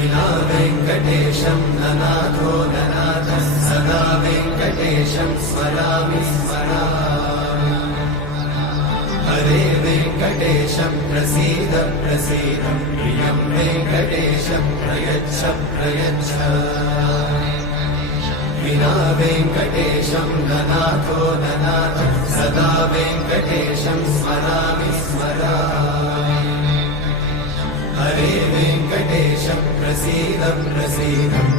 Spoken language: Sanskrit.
विना वेङ्कटेशं ननाथो ननाथः सदा वेङ्कटेशं स्मरामि स्मरामि हरे वेङ्कटेशं प्रसीद प्रसीद प्रियं वेङ्कटेशं प्रयच्छ प्रयच्छ विना वेङ्कटेशं ननाथो ननाथः सदा वेङ्कटेशं स्मरामि स्मरामि हरे वेङ्कटेशं प्रसीद प्रसीद